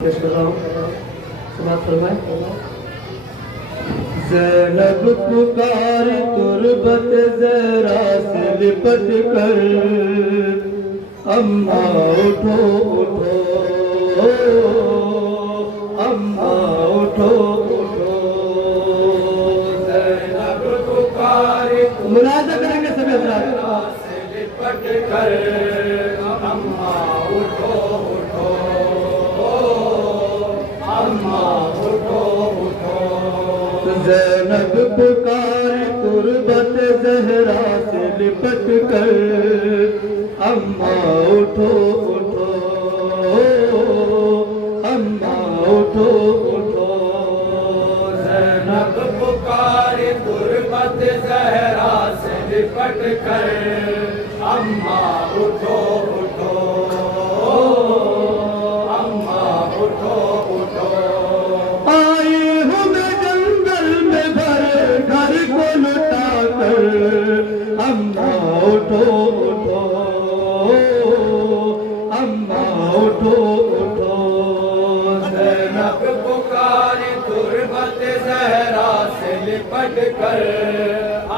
पेश कर रहा हूँ, समाप्त फरमाए। ज़ैनब पुकार तुरबत ज़हरा से लिपट कर, अम्मा उठो उठो, अम्मा उठो उठो। ज़ैनब पुकार मुनाजा करेंगे सभी हज़रात से लिपट कर, अम्मा उठो उठो, अम्मा उठो उठो। ज़ैनब पुकार तुरबत ज़हरा से लिपट कर, अम्मा उठो उठो, अम्मा उठो उठो। ज़ैनब पुकार तुरबत ज़हरा से लिपट कर, अम्मा उठो उठो, अम्मा उठो उठो। आई हूँ मैं जंगल में भर घर को लुटा कर, अम्मा उठो उठो, अम्मा उठो उठो। ज़ैनब पुकार तुरबत ज़हरा से लिपट कर,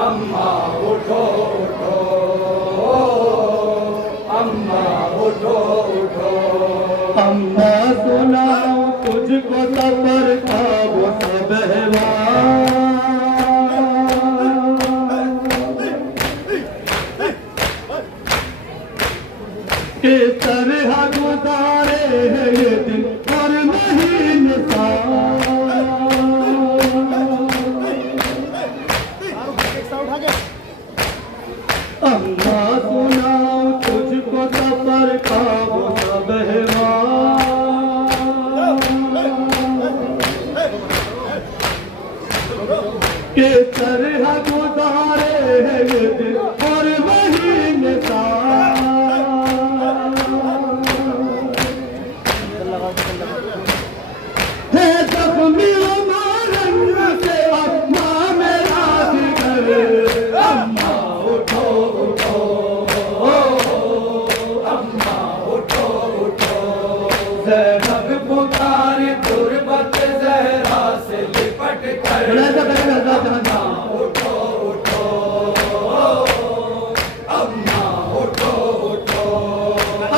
अम्मा उठो उठो, अम्मा उठो उठो। अम्मा सुनाओ तुझको सफर का वो सब किस तरह गुजारे हैं ये दिन और महीने अम्मा सुनाओ तुझको सफर का वो सब के तरह गुजारे हैं ये दिन और महीने है जख्मी मारंग से अम्मा मेरा जिगर, अम्मा उठो उठो, अम्मा उठो उठो। ज़ैनब पुकार तुरबत ज़हरा से लिपट कर, अम्मा उठो उठो, अम्मा उठो उठो।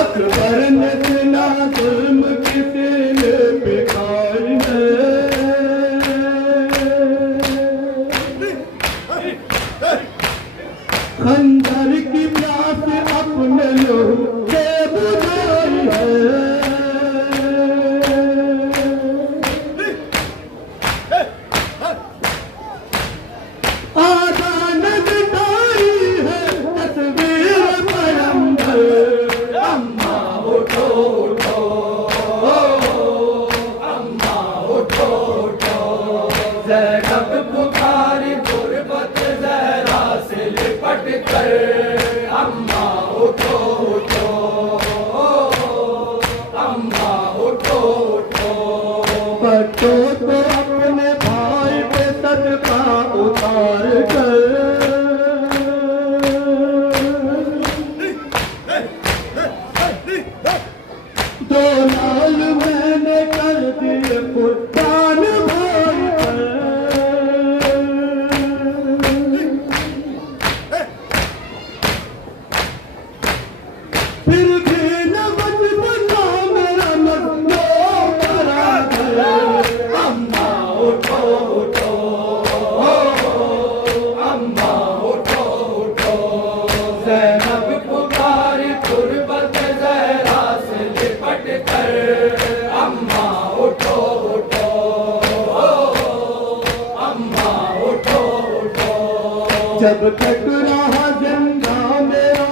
अकबर ने सुना जुल्म किसी ने बिखाई है, खंजर की प्यास अपने लहू से बुझाई है। आजान बिठाई है तस्वीर पैगंबर, अम्मा उठो उठो, अम्मा उठो उठो। ज़ैनब पुकार तुरबत ज़हरा से लिपट कर, अम्मा उठो उठो, अम्मा उठो उठो। बच्चों तो अपने भाई पे सदका उतार कर, दो लाल मैंने कर दिए कुर्बान भाई पर। फिर भी न बच बचा मेरा मजलूम बराबर, अम्मा उठो उठो, अम्मा उठो उठो। ज़ैनब पुकार तुरबत ज़हरा से लिपट कर, अम्मा उठो उठो, अम्मा उठो उठो। जब तक रहा जिंदा मेरा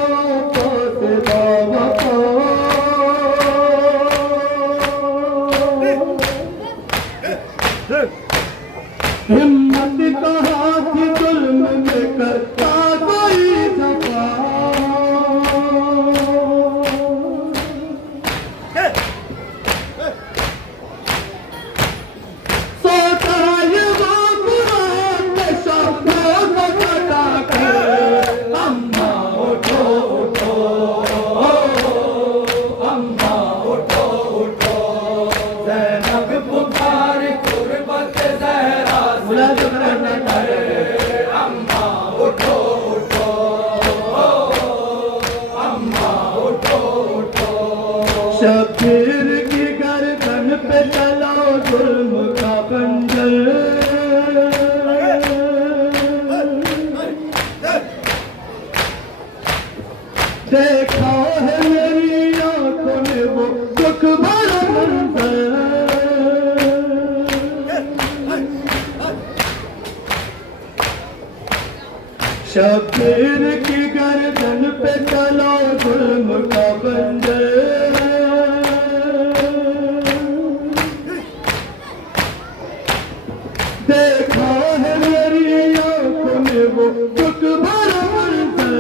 हिम्मत कहाँ थी जुल्म में करता कोई जफा, सोचा ये वो कुरान के शब्दों को बता कर, अम्मा उठो उठो, अम्मा उठो उठो। सब्र न कर अम्मा उठो उठो, अम्मा उठो उठो। शबीर की गर्दन पे चलाओ जुल्म का खंजर, देखा है मेरी आंखों ने वो दुख भरा मंजर। शबीर की गर्दन पे चला जुल्म का बंदर, देखा है मेरी आंखों में वो दुख भरा मंजर।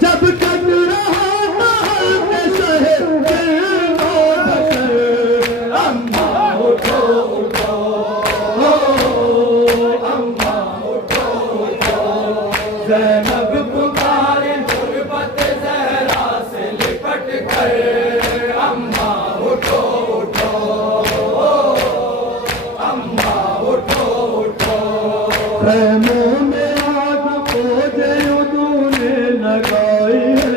जब कट रहा था हल्के शहर दिल को बशर, अम्मा उठो उठो, अम्मा उठो उठो। ज़ैनब पुकारे गुर्बत ज़हरा से लिपट कर, अम्मा उठो उठो, अम्मा उठो उठो। खैमों में आग खोजे तूने लगाई है,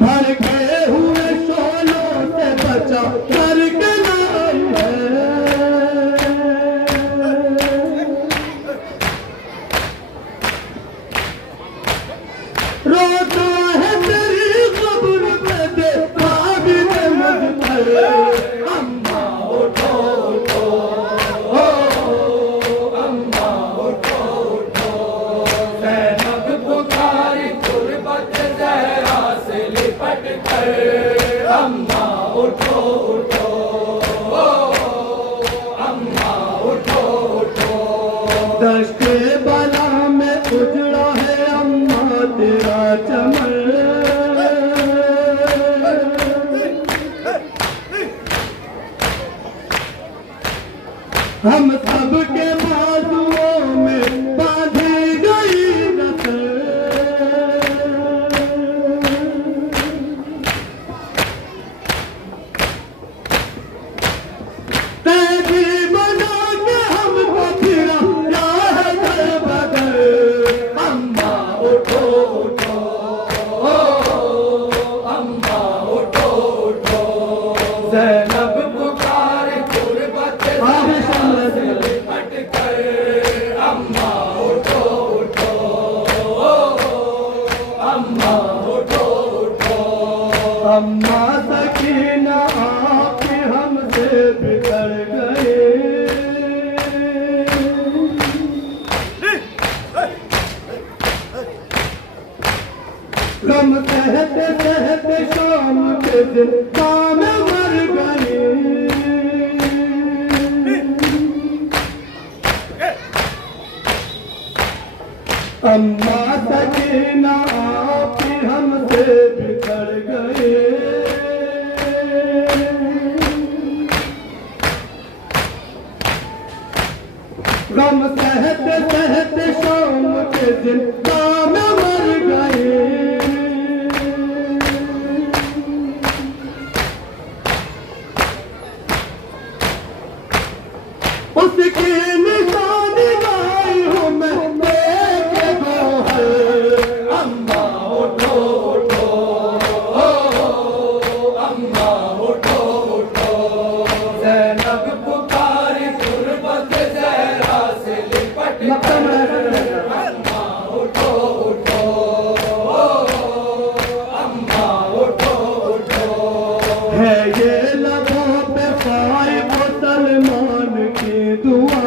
भड़के हुए शोलों से बचा करके लाई है। रोता है तेरी कब्र पे देखा भी ने मुझ पर, अम्मा उठो उठो, अम्मा उठो उठो। ज़ैनब पुकारी गुर्बत ज़हरा से लिपट कर, अम्मा उठो उठो, अम्मा उठो उठो। दश्ते बला में उजड़ा है अम्मा तेरा चमन, हम सबके बाजुओं में बांधी गई नसर। तेरी बना के हमको फिरा राह दर बदर, अम्मा उठो उठो, अम्मा उठो उठो। ज़ैनब पुकारे गुर्बत ज़हरा से लिपट कर, अम्मा उठो उठो, अम्मा उठो उठो। अम्मा सकीना आप हमसे बिगड़ गए, गम सहते सहते शाम के दिन काम मर गए। अम्मा सकीना आप हमसे बिगड़ गए, गम सहते सहते शाम के दिन काम मर गए। उसकी निशानी लाई हूँ मैं देखे गोहर, अम्मा उठो उठो, अम्मा उठो उठो। ज़ैनब पुकारे गुर्बत ज़हरा से लिपट कर, अम्मा उठो उठो, अम्मा उठो उठो। है ये लबों पे पाए वो सलमान की दुआ,